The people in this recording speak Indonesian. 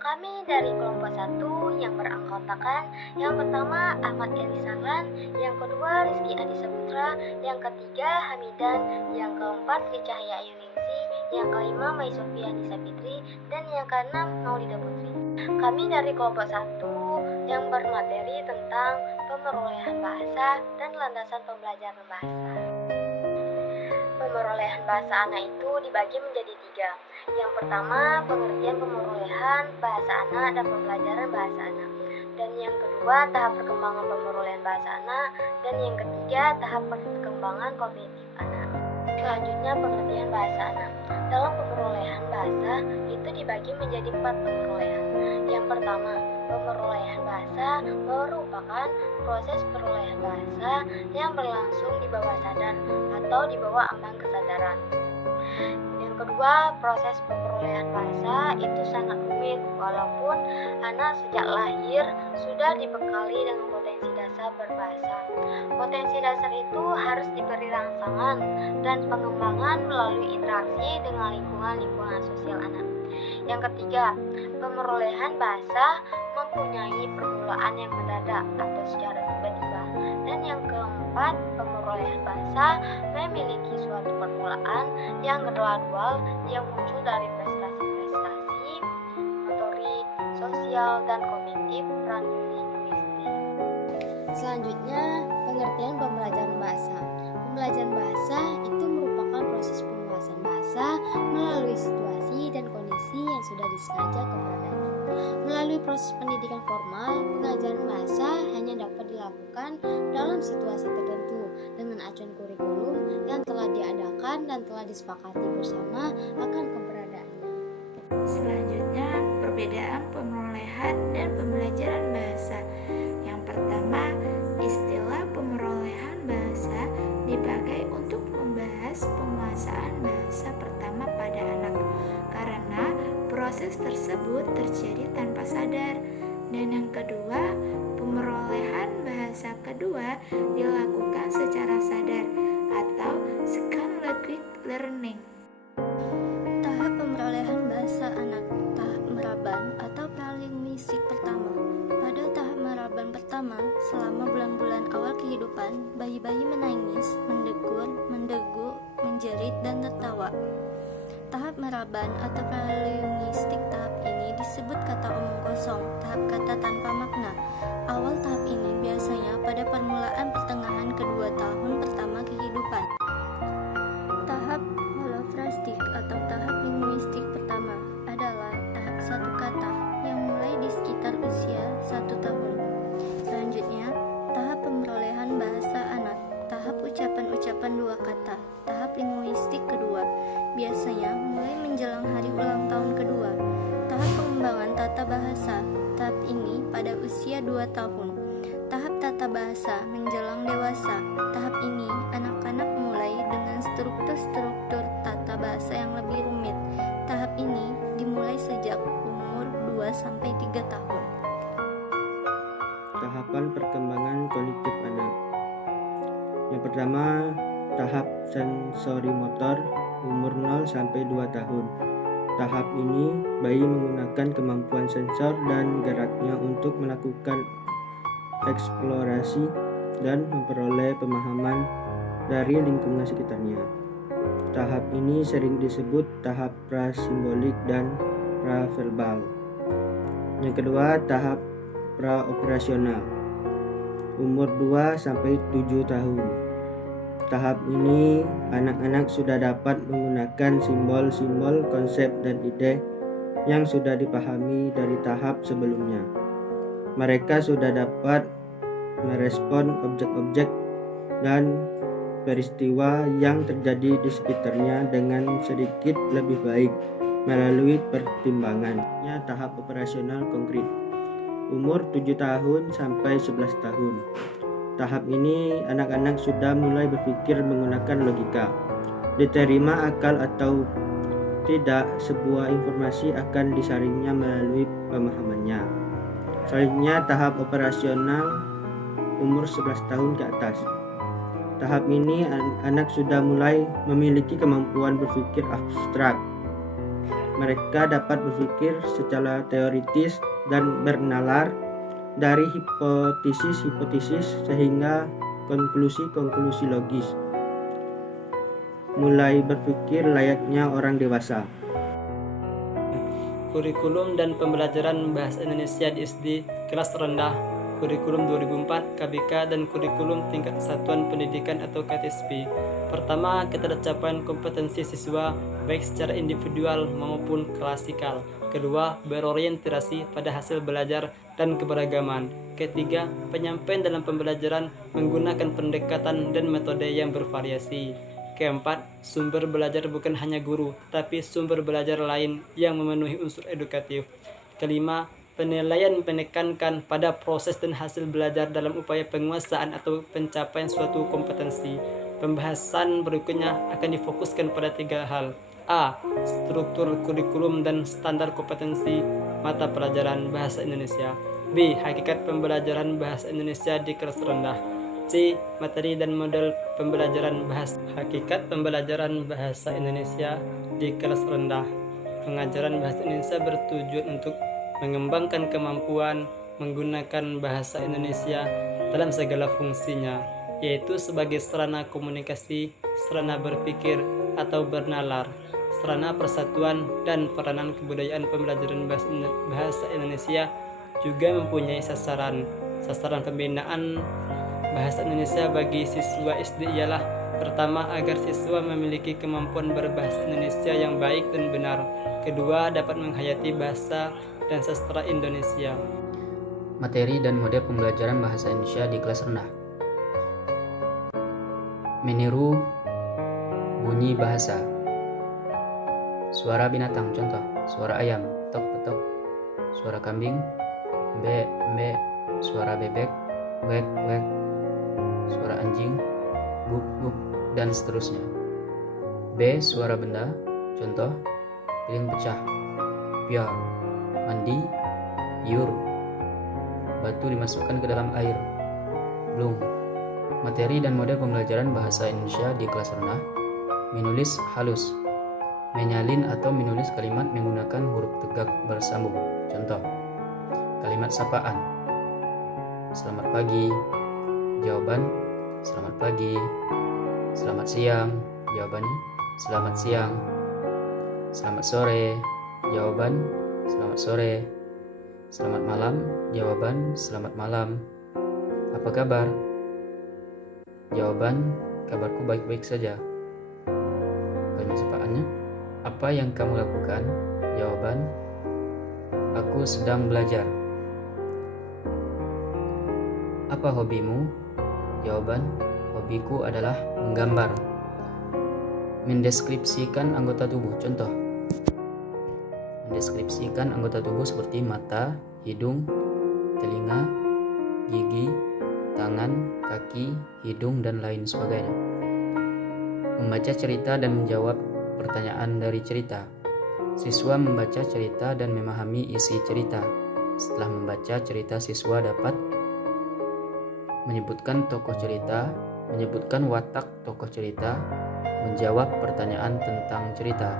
Kami dari kelompok 1 yang beranggotakan yang pertama Ahmad Elisalan, yang kedua Rizky Adi Saputra, yang ketiga Hamidan, yang keempat Ricahya Ayuningsi, yang kelima Mai Sofia Nisa Fitri, dan yang keenam Maulida Putri. Kami dari kelompok 1 yang bermateri tentang pemerolehan bahasa dan landasan pembelajaran bahasa. Pemerolehan bahasa anak itu dibagi menjadi 3. Yang pertama, pengertian pemerolehan bahasa anak dan pembelajaran bahasa anak. Dan yang kedua, tahap perkembangan pemerolehan bahasa anak. Dan yang ketiga, tahap perkembangan kognitif anak. Selanjutnya, pengertian bahasa anak. Dalam pemerolehan bahasa, itu dibagi menjadi 4 pemerolehan. Yang pertama, pemerolehan bahasa merupakan proses perolehan bahasa yang berlangsung di bawah sadar atau di bawah ambang kesadaran. Yang kedua, proses pemerolehan bahasa itu sangat rumit walaupun anak sejak lahir sudah dibekali dengan potensi dasar berbahasa. Potensi dasar itu harus diberi rangsangan dan pengembangan melalui interaksi dengan lingkungan sosial anak. Yang ketiga, pemerolehan bahasa mempunyai permulaan yang mendadak atau secara tiba-tiba. Dan yang keempat, pemerolehan bahasa memiliki suatu permulaan yang gradual yang muncul dari prestasi-prestasi motorik, sosial, dan kognitif linguistik. Selanjutnya, pengertian pembelajaran bahasa. Pembelajaran bahasa itu merupakan proses penguasaan bahasa melalui situasi dan kondisi yang sudah disengaja keberadaannya. Melalui proses pendidikan formal, pengajaran bahasa hanya dapat dilakukan dalam situasi tertentu dengan acuan kurikulum yang telah diadakan dan telah disepakati bersama akan keberadaannya. Selanjutnya, perbedaan pemerolehan dan pembelajaran bahasa. Yang pertama, istilah pemerolehan bahasa dipakai untuk membahas penguasaan bahasa pertama pada anak karena proses tersebut terjadi tanpa sadar. Dan yang kedua, pemerolehan bahasa kedua dilakukan secara sadar atau second language learning. Tahap pemerolehan bahasa anak, tahap meraban atau pralinguistik pertama. Pada tahap meraban pertama, selama bulan-bulan awal kehidupan, bayi-bayi menangis, mendegur, mendegu, menjerit, dan tertawa. Tahap meraban atau pralinguistik tahap ini disebut kata omong kosong, tahap kata tanpa makna. Awal tahap ini biasanya pada permulaan pertengahan kedua tahun pertama kehidupan. Tahap holofrastik atau tahap linguistik pertama adalah tahap satu kata yang mulai di sekitar usia 1 tahun. Selanjutnya, tahap pemerolehan bahasa anak, tahap ucapan-ucapan 2 kata, tahap linguistik kedua, biasanya mulai menjelang hari ulang tahun kedua. Tahap pengembangan tata bahasa, tahap ini pada usia 2 tahun. Tahap tata bahasa menjelang dewasa, tahap ini anak-anak mulai dengan struktur-struktur tata bahasa yang lebih rumit. Tahap ini dimulai sejak umur 2-3 tahun. Tahapan perkembangan kognitif anak. Yang pertama, tahap sensorimotor umur 0-2 tahun. Tahap ini bayi menggunakan kemampuan sensor dan geraknya untuk melakukan eksplorasi dan memperoleh pemahaman dari lingkungan sekitarnya. Tahap ini sering disebut tahap prasimbolik dan praverbal. Yang kedua, tahap praoperasional umur 2-7 tahun. Tahap ini anak-anak sudah dapat menggunakan simbol-simbol, konsep, dan ide yang sudah dipahami dari tahap sebelumnya. Mereka sudah dapat merespon objek-objek dan peristiwa yang terjadi di sekitarnya dengan sedikit lebih baik melalui pertimbangan. Tahap operasional konkret umur 7 tahun sampai 11 tahun. Tahap ini anak-anak sudah mulai berpikir menggunakan logika. Diterima akal atau tidak sebuah informasi akan disaringnya melalui pemahamannya. Selanjutnya tahap operasional umur 11 tahun ke atas. Tahap ini anak sudah mulai memiliki kemampuan berpikir abstrak Mereka dapat berpikir secara teoritis dan bernalar dari hipotesis-hipotesis sehingga konklusi-konklusi logis. Mulai berpikir layaknya orang dewasa. Kurikulum dan pembelajaran bahasa Indonesia di SD kelas rendah, kurikulum 2004 KBK, dan kurikulum tingkat satuan pendidikan atau KTSP. Pertama, ketercapaian kompetensi siswa baik secara individual maupun klasikal. Kedua, berorientasi pada hasil belajar dan keberagaman. Ketiga, penyampaian dalam pembelajaran menggunakan pendekatan dan metode yang bervariasi. Keempat, sumber belajar bukan hanya guru, tapi sumber belajar lain yang memenuhi unsur edukatif. Kelima, penilaian menekankan pada proses dan hasil belajar dalam upaya penguasaan atau pencapaian suatu kompetensi. Pembahasan berikutnya akan difokuskan pada 3 hal. A. Struktur kurikulum dan standar kompetensi mata pelajaran bahasa Indonesia. B. Hakikat pembelajaran bahasa Indonesia di kelas rendah. C. Materi dan model pembelajaran bahasa. Hakikat pembelajaran bahasa Indonesia di kelas rendah. Pengajaran bahasa Indonesia bertujuan untuk mengembangkan kemampuan menggunakan bahasa Indonesia dalam segala fungsinya, yaitu sebagai sarana komunikasi, sarana berpikir atau bernalar, sarana persatuan dan peranan kebudayaan. Pembelajaran bahasa Indonesia juga mempunyai sasaran pembinaan bahasa Indonesia bagi siswa SD ialah: pertama, agar siswa memiliki kemampuan berbahasa Indonesia yang baik dan benar. Kedua, dapat menghayati bahasa dan sastra Indonesia. Materi dan model pembelajaran bahasa Indonesia di kelas rendah. Meniru bunyi bahasa. Suara binatang, contoh suara ayam, tok petok. Suara kambing, be be. Suara bebek, wek wek. Suara anjing, guk guk, dan seterusnya. B. Suara benda, contoh piring pecah, piar, mandi, piur, batu dimasukkan ke dalam air, blung. Materi dan model pembelajaran bahasa Indonesia di kelas rendah. Menulis halus, menyalin atau menulis kalimat menggunakan huruf tegak bersambung, contoh kalimat sapaan, selamat pagi. Jawaban, selamat pagi. Selamat siang. Jawabannya, selamat siang. Selamat sore. Jawaban, selamat sore. Selamat malam. Jawaban, selamat malam. Apa kabar? Jawaban, kabarku baik-baik saja. Kalimat sapaannya, apa yang kamu lakukan? Jawaban, aku sedang belajar. Apa hobimu? Jawaban, hobiku adalah menggambar. Mendeskripsikan anggota tubuh, contoh mendeskripsikan anggota tubuh seperti mata, hidung, telinga, gigi, tangan, kaki, hidung, dan lain sebagainya. Membaca cerita dan menjawab pertanyaan dari cerita. Siswa membaca cerita dan memahami isi cerita. Setelah membaca cerita, siswa dapat menyebutkan tokoh cerita, menyebutkan watak tokoh cerita, menjawab pertanyaan tentang cerita.